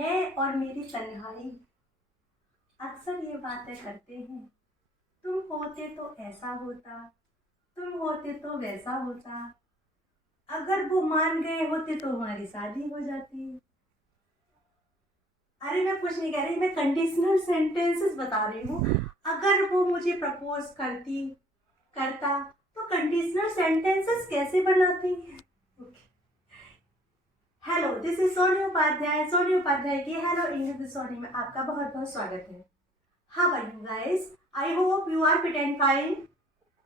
मैं और मेरी तन्हाई अक्सर ये बातें करते हैं। तुम होते तो ऐसा होता, तुम होते तो वैसा होता, अगर वो मान गए होते तो हमारी शादी हो जाती। अरे मैं कुछ नहीं कह रही, मैं कंडीशनल सेंटेंसेस बता रही हूँ। अगर वो मुझे प्रपोज करता तो कंडीशनल सेंटेंसेस कैसे बनाती। Hello, this is Soni Upadhyay. Soni Upadhyay की हेलो इंग्लिश विद सोनी में आपका बहुत बहुत स्वागत है। How are you guys? I hope you are fit and fine.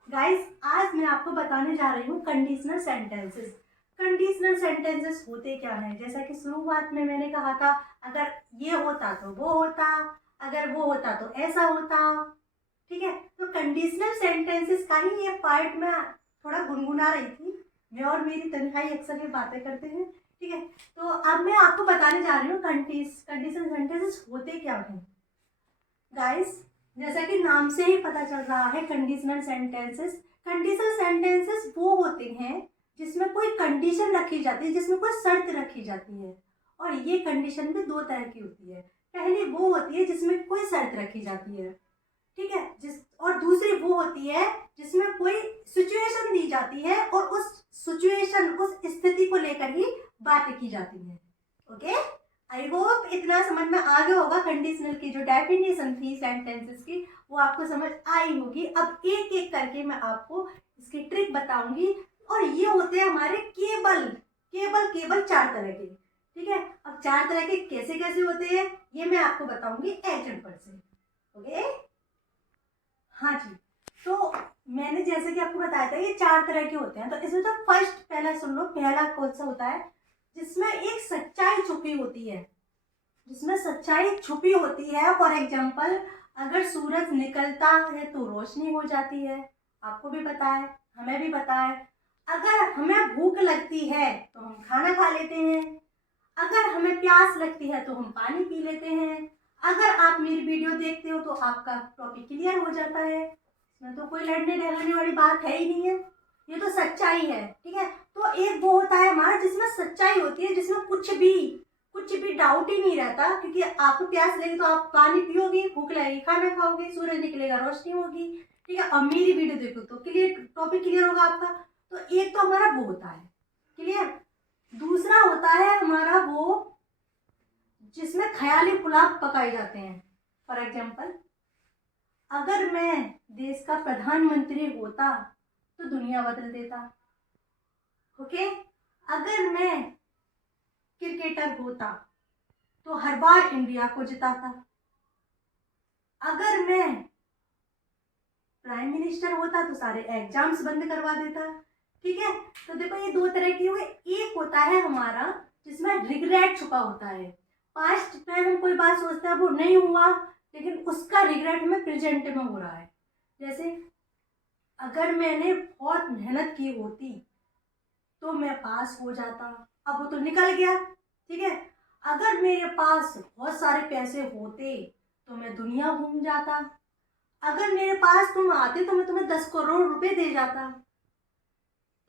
Guys, आज मैं आपको बताने जा रही हूँ कंडीशनल सेंटेंसेस। कंडीशनल सेंटेंसेस होते क्या हैं? जैसा कि शुरुआत में मैंने कहा था, अगर ये होता तो वो होता, अगर वो होता तो ऐसा होता। ठीक है, तो कंडीशनल सेंटेंसेस का ही ये पार्ट में थोड़ा गुनगुना रही थी। मैं और मेरी तन्हाई अक्सर ये बातें करते हैं। ठीक है, तो अब मैं आपको बताने जा रही हूँ कंडीशनल सेंटेंसेस होते क्या हैं। गाइस, जैसा कि नाम से ही पता चल रहा है, कंडीशनल सेंटेंसेस वो होते हैं जिसमें कोई कंडीशन रखी जाती है, जिसमें कोई शर्त रखी जाती है। और ये कंडीशन भी दो तरह की होती है। पहली वो होती है जिसमें कोई शर्त रखी जाती है, ठीक है, और दूसरी वो होती है जिसमें कोई सिचुएशन दी जाती है और उस सिचुएशन, उस स्थिति को लेकर ही बातें की जाती है। ओके, आई होप इतना समझ में आ गया होगा। कंडीशनल की जो डेफिनेशन थी सेंटेंसेस की, वो आपको समझ आई होगी। अब एक एक करके मैं आपको इसकी ट्रिक बताऊंगी। और ये होते हैं हमारे केवल केवल केवल 4 तरह के। ठीक है, अब 4 तरह के कैसे कैसे होते हैं ये मैं आपको बताऊंगी एग्जांपल से। ओके, हाँ जी, तो मैंने जैसे कि आपको बताया था ये 4 तरह के होते हैं। तो इसमें तो फर्स्ट, पहला सुन लो, पहला कौन सा होता है? जिसमें एक सच्चाई छुपी होती है, जिसमें सच्चाई छुपी होती है। फॉर एग्जाम्पल, अगर सूरज निकलता है तो रोशनी हो जाती है। आपको भी पता है, हमें भी पता है। अगर हमें भूख लगती है तो हम खाना खा लेते हैं। अगर हमें प्यास लगती है तो हम पानी पी लेते हैं। अगर आप मेरी वीडियो देखते हो तो आपका टॉपिक क्लियर हो जाता है। इसमें तो कोई लड़ने ढलने वाली बात है ही नहीं है, ये तो सच्चाई है। ठीक है, तो एक वो होता है हमारा जिसमें सच्चाई होती है, जिसमें कुछ भी डाउट ही नहीं रहता। क्योंकि आपको प्यास लगी तो आप पानी पियोगे, भूख लगेगी खाना खाओगे, सूरज निकलेगा रोशनी होगी। ठीक है, और मेरी वीडियो देखो तो टॉपिक क्लियर होगा आपका। तो एक तो हमारा वो होता है क्लियर। दूसरा होता है हमारा वो जिसमें ख्याली पुलाव पकाए जाते हैं। फॉर एग्जाम्पल, अगर मैं देश का प्रधानमंत्री होता तो दुनिया बदल देता। ओके, अगर मैं क्रिकेटर होता तो हर बार इंडिया को जिताता। अगर मैं प्राइम मिनिस्टर होता तो सारे एग्जाम्स बंद करवा देता। ठीक है, तो देखो ये 2 तरह की हुए। एक होता है हमारा जिसमें रिग्रेट छुपा होता है। पास्ट में हम कोई बात सोचते हैं वो नहीं हुआ, लेकिन उसका रिग्रेट हमें प्रेजेंट में हो रहा है। जैसे अगर मैंने बहुत मेहनत की होती तो मैं पास हो जाता, अब वो तो निकल गया। ठीक है, अगर मेरे पास बहुत सारे पैसे होते तो मैं दुनिया घूम जाता। अगर मेरे पास तुम आते तो मैं तुम्हें 10 करोड़ रुपए दे जाता।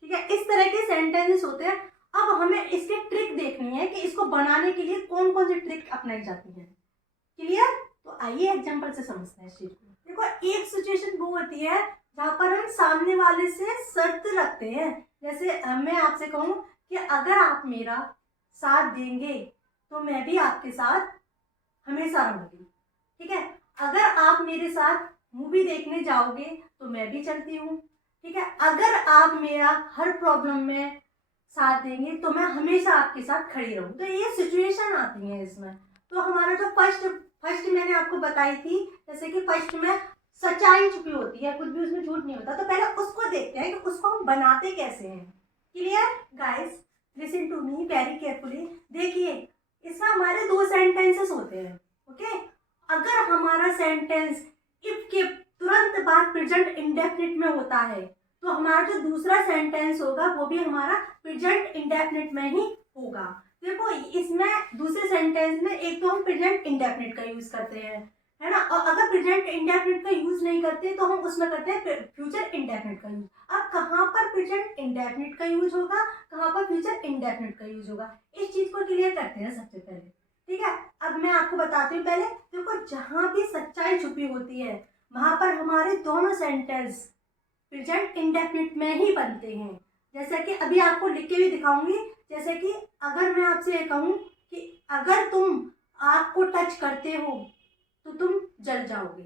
ठीक है, इस तरह के सेंटेंसेस होते हैं। अब हमें इसकी ट्रिक देखनी है कि इसको बनाने के लिए कौन कौन सी ट्रिक अपनाई जाती है। क्लियर? तो आइए एग्जांपल से समझते हैं इस चीज को। देखो, एक सिचुएशन वो होती है जहां पर हम सामने वाले से शर्त रखते हैं। जैसे मैं आपसे कहूं कि अगर आप मेरा साथ देंगे तो मैं भी आपके साथ हमेशा रहूंगी। ठीक है, अगर आप मेरे साथ मूवी देखने जाओगे तो मैं भी चलती हूँ। ठीक है, अगर आप मेरा हर प्रॉब्लम में साथ देंगे तो मैं हमेशा आपके साथ खड़ी रहूँ। तो ये सिचुएशन आती है इसमें। तो हमारा जो फर्स्ट मैंने आपको बताई थी, जैसे कि फर्स्ट में सच्चाई छुपी होती है, कुछ भी उसमें झूठ नहीं होता। तो पहले उसको देखते हैं कि उसको हम बनाते कैसे हैं। Clear guys? Listen to me very carefully. देखिए, इसमें हमारे 2 सेंटेंसेस होते हैं। ओके, अगर हमारा सेंटेंस इफ के तुरंत बाद प्रेजेंट इंडेफिनिट में होता है तो हमारा जो दूसरा सेंटेंस होगा वो भी हमारा प्रेजेंट इंडेफिनिट में ही होगा। देखो, इसमें दूसरे सेंटेंस में एक तो हम प्रेजेंट इंडेफिनिट का यूज करते हैं, है ना, और अगर प्रेजेंट इंडेफिनिट का यूज नहीं करते तो हम उसमें करते हैं फ्यूचर इंडेफिनिट का यूज। अब कहाँ पर प्रेजेंट इंडेफिनिट का यूज होगा, कहाँ पर फ्यूचर इंडेफिनिट का यूज होगा, इस चीज को क्लियर करते हैं सबसे पहले। ठीक है, मैं आपको बताती हूँ पहले। देखो, जहाँ भी सच्चाई छुपी होती है वहाँ पर हमारे दोनों सेंटेंस प्रेजेंट इंडेफिनिट में ही बनते हैं। जैसे कि अभी आपको लिख के भी दिखाऊंगी। जैसे कि अगर मैं आपसे ये कहूँ कि अगर तुम आग को टच करते हो तो तुम जल जाओगे,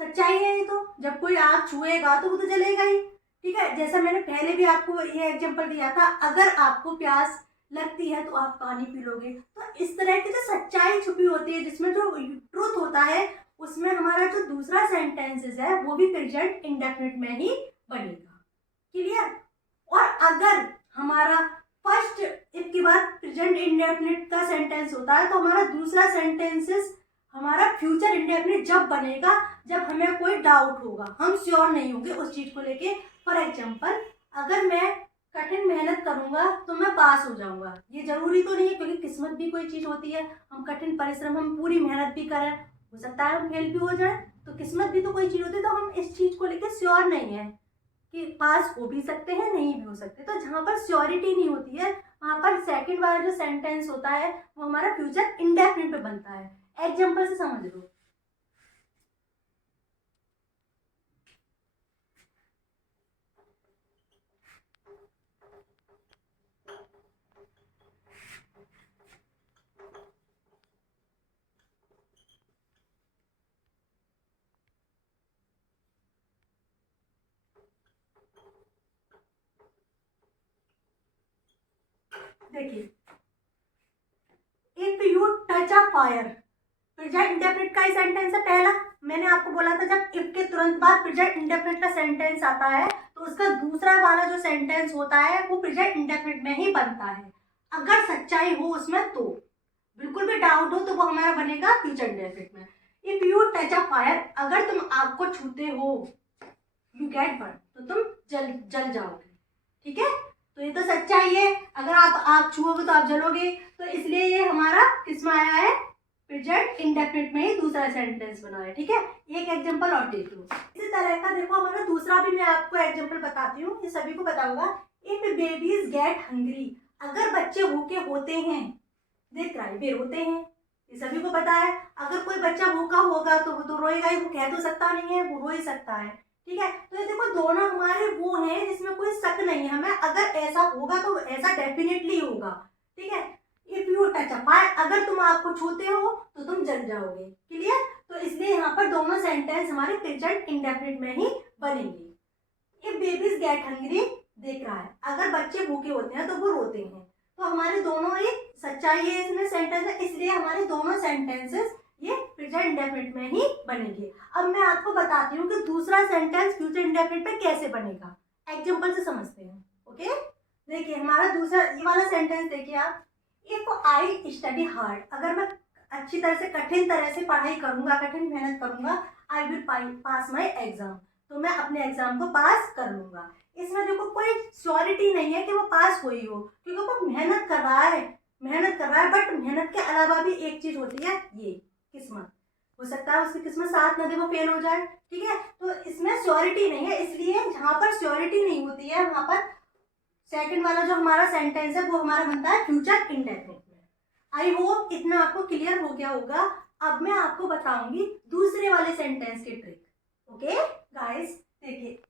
सच्चाई है ये। तो जब कोई आग छुएगा तो वो तो जलेगा ही, ठीक है। जैसा मैंने पहले भी आपको ये एग्जांपल दिया था, अगर आपको प्यास लगती है तो आप पानी पी लोगे। तो इस तरह की जो सच्चाई छुपी होती है, जिसमें जो ट्रूथ होता है, उसमें हमारा जो दूसरा सेंटेंसेस है वो भी प्रेजेंट इंडेफिनिट में ही बनेगा। क्लियर। और अगर हमारा फर्स्ट इफ के बाद प्रेजेंट इंडेफिनिट का सेंटेंस होता है तो हमारा दूसरा सेंटेंसेस हमारा फ्यूचर इंडेफिनिट जब बनेगा जब हमें कोई डाउट होगा, हम श्योर नहीं होंगे उस चीज को लेके। फॉर एग्जाम्पल, अगर मैं कठिन मेहनत करूंगा तो मैं पास हो जाऊंगा, ये जरूरी तो नहीं है, क्योंकि किस्मत भी कोई चीज होती है। हम कठिन परिश्रम, हम पूरी मेहनत भी करें, हो सकता है हम फेल भी हो जाए, तो किस्मत भी तो कोई चीज होती है। तो हम इस चीज को लेकर श्योर नहीं है कि पास हो भी सकते हैं, नहीं भी हो सकते। तो जहाँ पर श्योरिटी नहीं होती है वहाँ पर सेकंड वाला जो सेंटेंस होता है वो हमारा फ्यूचर इंडेफिनिट पे बनता है। एग्जाम्पल से समझ लो। देखिए, if you touch a fire, present indefinite का ही सेंटेंस है पहला। मैंने आपको बोला था जब इफ के तुरंत बाद प्रेजेंट इंडेफिनिट का सेंटेंस आता है तो उसका दूसरा वाला जो सेंटेंस होता है वो प्रेजेंट इंडेफिनिट में ही बनता है। अगर सच्चाई हो उसमें, तो बिल्कुल भी डाउट हो तो वो हमारा बनेगा फ्यूचर इंडेफिनिट में। If you touch a fire, अगर तुम आग को छूते हो, यू गेट बर्न, तो तुम जल जाओगे, ठीक है। तो ये तो सच्चाई है, अगर आप आग छुओगे तो आप जलोगे। तो इसलिए ये हमारा किसमें आया है, प्रेजेंट इंडेफिनिट में ही दूसरा सेंटेंस बना है, ठीक है। एक एग्जांपल और देख लो इसी तरह का। देखो, हमारा दूसरा भी मैं आपको एग्जांपल बताती हूँ, ये सभी को पता होगा। इफ बेबीज गेट हंग्री, अगर बच्चे भूखे होते हैं, दे क्राई, वे रोते हैं, ये सभी को पता है। अगर कोई बच्चा भूखा होगा तो वो तो रोएगा ही, वो कह तो सकता नहीं है, वो रो ही सकता है, ठीक है। तो ये देखो, दोनों हमारे वो हैं जिसमें कोई शक नहीं है हमें, अगर ऐसा होगा तो ऐसा डेफिनेटली होगा, ठीक है। If you touch a fire, अगर तुम आग को छूते हो तो तुम जल जाओगे, क्लियर। तो इसलिए यहाँ पर दोनों सेंटेंस हमारे प्रेजेंट इंडेफिनिट में ही बनेंगे। इफ बेबीज गेट हंग्री, देख रहा है, अगर बच्चे भूखे होते हैं तो वो रोते हैं। तो हमारे दोनों ही सच्चाई है इसमें सेंटेंस है, इसलिए हमारे दोनों सेंटेंसेस ये प्रेजेंट इंडेफिनिट में ही बनेंगे। अब मैं आपको बताती हूँ कि दूसरा सेंटेंस फ्यूचर इंडेफिनिट में कैसे बनेगा, एग्जांपल से समझते हैं, ओके। देखिए, हमारा दूसरा ये वाला सेंटेंस देखिए आप। इफ आई स्टडी हार्ड, अगर मैं अच्छी तरह से, कठिन तरह से पढ़ाई करूंगा, कठिन मेहनत करूंगा, I will pass my exam, तो मैं अपने एग्जाम को पास कर लूंगा। इसमें देखो कोई श्योरिटी नहीं है कि वो पास हुई हो, क्योंकि वो मेहनत कर रहा है, बट मेहनत के अलावा भी एक चीज होती है, ये किस्मत। हो सकता है उसकी किस्मत साथ न दे, वो फेल हो जाए, ठीक है। तो इसमें श्योरिटी नहीं है, इसलिए जहां पर श्योरिटी नहीं होती है वहां पर सेकंड वाला जो हमारा सेंटेंस है वो हमारा बनता है फ्यूचर इंडेफिनिट में। आई होप इतना आपको क्लियर हो गया होगा। अब मैं आपको बताऊंगी दूसरे वाले सेंटेंस की ट्रिक, ओके गाइस। देखिए,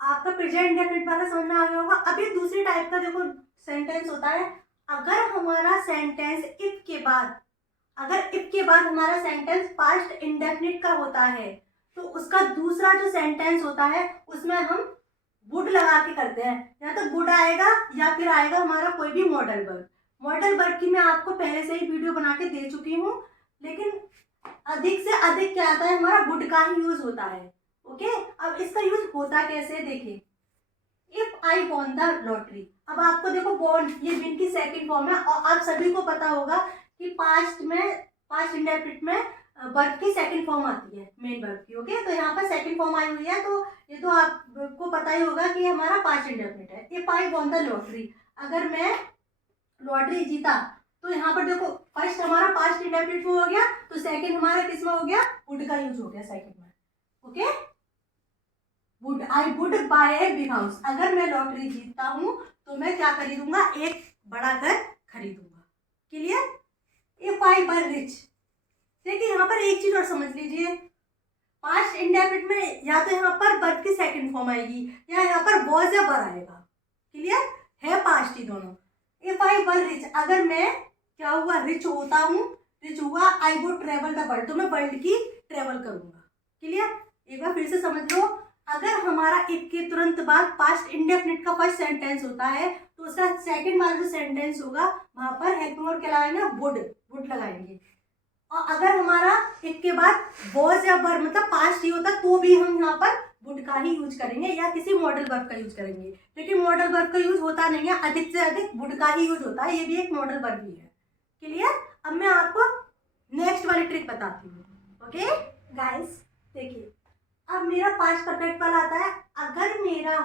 आपका प्रेजेंट इंडेफिनिट वाला समझ में आ गया होगा। अब ये दूसरी टाइप का देखो सेंटेंस होता है, अगर हमारा सेंटेंस इफ के बाद, अगर इफ के बाद हमारा सेंटेंस पास्ट इंडेफिनिट का होता है तो उसका दूसरा जो सेंटेंस होता है उसमें हम वुड लगा के करते हैं, या तो वुड आएगा या फिर आएगा हमारा कोई भी मॉडल वर्ब। मॉडल वर्ब की मैं आपको पहले से ही वीडियो बना के दे चुकी हूँ, लेकिन अधिक से अधिक क्या आता है, हमारा वुड का ही यूज होता है, ओके। अब इसका यूज होता कैसे, देखिए। If I won the lottery, अब आपको देखो वॉन ये विन की सेकंड फॉर्म है, और आप सभी को पता होगा कि पास्ट इंडेफिनिट में वर्ब की सेकंड फॉर्म आती है, मेन वर्ब की, ओके। तो यहाँ पर सेकंड फॉर्म आई हुई है, तो ये तो आपको पता ही होगा कि हमारा पास्ट इंडेफिनिट है। If I won the lottery, अगर मैं लॉटरी जीता, तो यहाँ पर देखो फर्स्ट हमारा पास्ट इंडेफिनिट हो गया, तो सेकंड हमारा किसमें हो गया, वुड का यूज हो गया सेकंड में, okay. Would, I would buy a big house, अगर मैं लॉटरी जीतता हूँ तो मैं क्या खरीदूंगा, एक बड़ा घर खरीदूंगा, clear. If I were rich, देखिए यहाँ पर एक चीज और समझ लीजिए, पास्ट इंडेफिनिट में या तो यहाँ पर वर्ब की सेकंड फॉर्म आएगी या यहाँ पर वॉज या वर आएगा। क्लियर है, पास्ट ही दोनों। इफ आई वर रिच, अगर मैं क्या हुआ, रिच होता हूँ, रिच हुआ, I would travel the world, तो मैं वर्ल्ड की ट्रेवल करूंगा। क्लियर, एक बार फिर से समझ लो, अगर हमारा इफ के तुरंत बाद पास्ट इंडेफिनिट का फर्स्ट सेंटेंस होता है तो उसका सेकंड वाला जो सेंटेंस होगा वहां पर हेल्पिंग वर्ब क्या लगाएंगे, वुड लगाएंगे। और अगर हमारा इफ के बाद वॉज या वर मतलब पास्ट ही होता तो भी हम यहाँ पर वुड का ही यूज करेंगे या किसी मॉडल वर्ब का यूज करेंगे, लेकिन मॉडल वर्ब का यूज होता नहीं है, अधिक से अधिक वुड का ही यूज होता है, ये भी एक मॉडल वर्ब ही है। क्लियर, अब मैं आपको नेक्स्ट वाली ट्रिक बताती हूँ। ओके गाइस, देखिए अब मेरा पास्ट परफेक्ट वाला आता है। अगर मेरा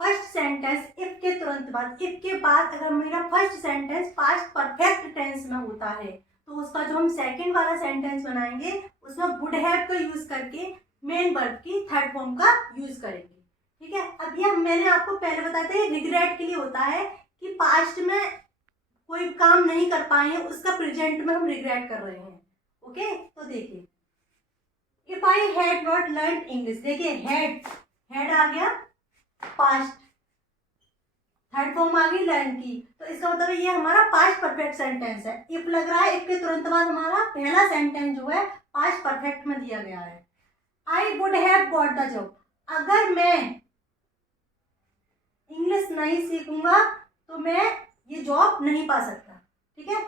फर्स्ट सेंटेंस इफ के तुरंत बाद, इफ के बाद अगर मेरा first sentence past perfect tense में होता है तो उसका जो हम सेकंड वाला सेंटेंस बनाएंगे उसमें वुड हैव का यूज करके मेन वर्ब की थर्ड फॉर्म का यूज करेंगे। ठीक है, अब ये मैंने आपको पहले बताया था, रिग्रेट के लिए होता है कि पास्ट में कोई काम नहीं कर पाए हैं उसका प्रेजेंट में हम रिग्रेट कर रहे हैं। ओके, तो देखिए if I had not learn English, देखिए हैड आ गया पास्ट, थर्ड फॉर्म आ गई लर्न की, तो इसका मतलब ये हमारा पास्ट परफेक्ट सेंटेंस है। इफ लग रहा है, इफ के तुरंत बाद हमारा पहला सेंटेंस जो है पास्ट परफेक्ट में दिया गया है। आई would have got the job, अगर मैं इंग्लिश नहीं सीखूंगा तो मैं ये जॉब नहीं पा सकता। ठीक है,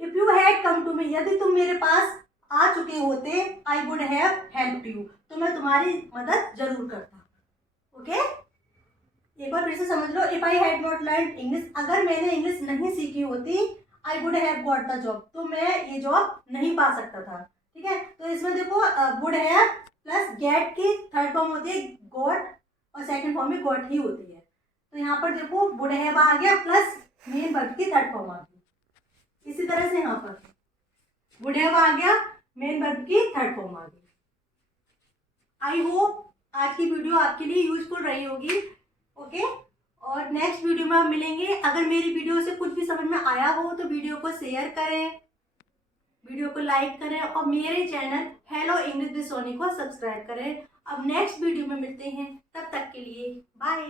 if you had come to me, यदि तुम मेरे पास आ चुके होते, I would have helped you, तो मैं तुम्हारी मदद जरूर करता। ओके, एक बार फिर से समझ लो, if I had not learn English, अगर मैंने इंग्लिश नहीं सीखी होती, I would have got the job, तो मैं ये जॉब नहीं पा सकता था। ठीक है, तो इसमें देखो वुड हैव प्लस गेट की थर्ड फॉर्म होती है गॉट और सेकंड फॉर्म में गॉट ही होती है, तो यहाँ पर देखो वुड हैव आ गया प्लस मेन वर्ब की थर्ड फॉर्म आ गई। इसी तरह से यहाँ पर वुड हैव आ गया, मेन वर्ब की थर्ड फॉर्म आ गई। आई होप आज की वीडियो आपके लिए यूजफुल रही होगी। ओके, और नेक्स्ट वीडियो में हम मिलेंगे। अगर मेरी वीडियो से कुछ भी समझ में आया हो तो वीडियो को शेयर करें, वीडियो को लाइक करें और मेरे channel hello English with Sony को सब्सक्राइब करें। अब नेक्स्ट वीडियो में मिलते हैं, तब तक के लिए बाय।